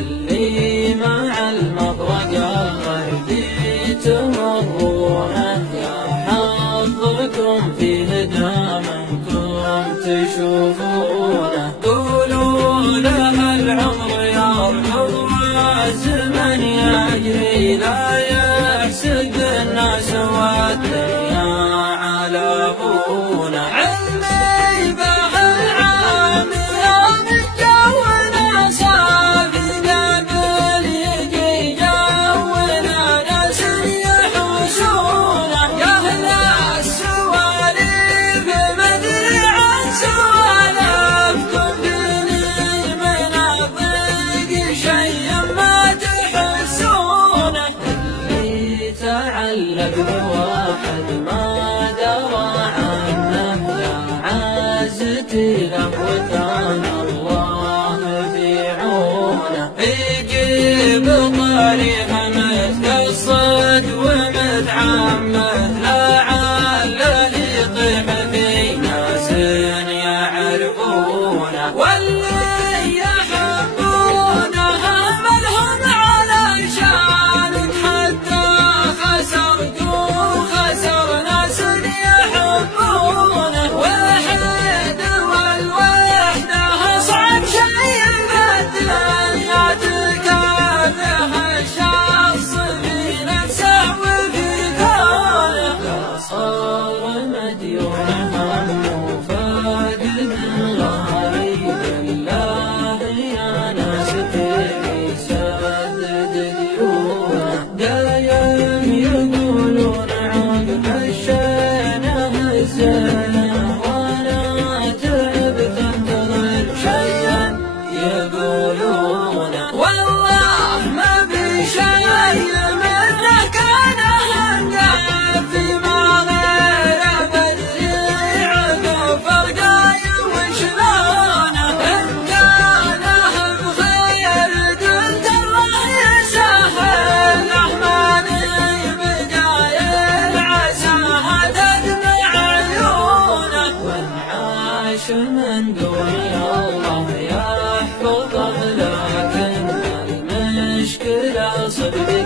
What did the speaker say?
اللي مع المفرق الغربي تمرونه، يا حظكم فيه دامنكم تشوفونه. قولوا له العمر يركض والزمن يجري، لا يحسد الناس والدنيا على ابونا. علمي به العام يوم جونا صافي، قبل يجي جونا ناس يحوسونه. يا اهل السواليف مدري عن سوالفكم، فيني من الضيق شيء ما تحسونه. اللي تعلق بواحد ما درى عنه، يا عزتي له وكان الله في عونه. يجيب طريقه متقصد ومتعمد، لعله يطيح في ناس يعرفونه. واللي يحبونه ملهم على شان، حتى خسرتوا خسر ناس يحبونه. وحيد والوحده صعب شيء بالدنيا، تكافح الشخص في نفسه وفي كونه. لا صار مديون هم وفاقد غريب، الله يا ناس تبي سدد ديونه. دايم يقولون عقب الشينه الزينه، وانا تعبت انتظر شيئا يقولونه. والله ما بشيء منه كان هنقف، فيما غيره بدري عقب فرقاي وشلونه. ان كانه بخير قلت الله يسهل له، ماني بدايل عساها تدمع عيونه. وان عاش من دوني الله يحفظه، لكن المشكلة صدق